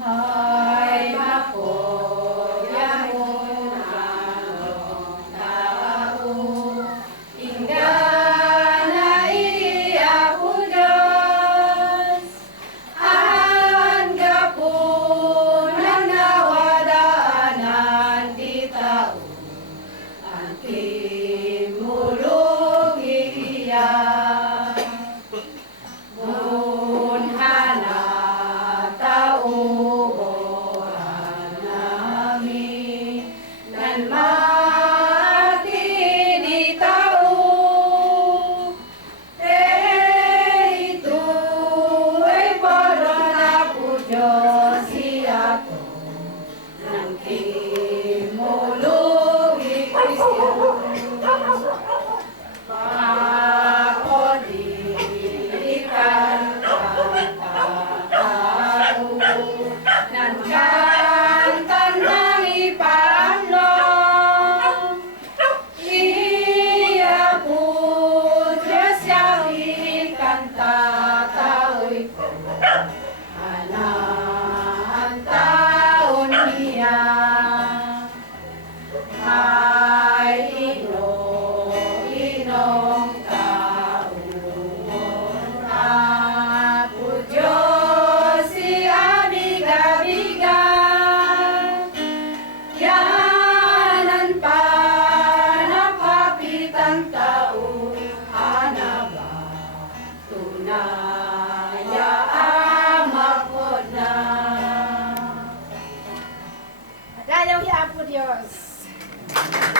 Hay nako, yaon ang tao, ingana ako Diyos, ang gapunan nawadaanan di tao, ang kimulong iyan. Munhana taubohan namin, nan mati di tao, ito ay paron ako Diyos siyato, ng kimulong Kristo. Nan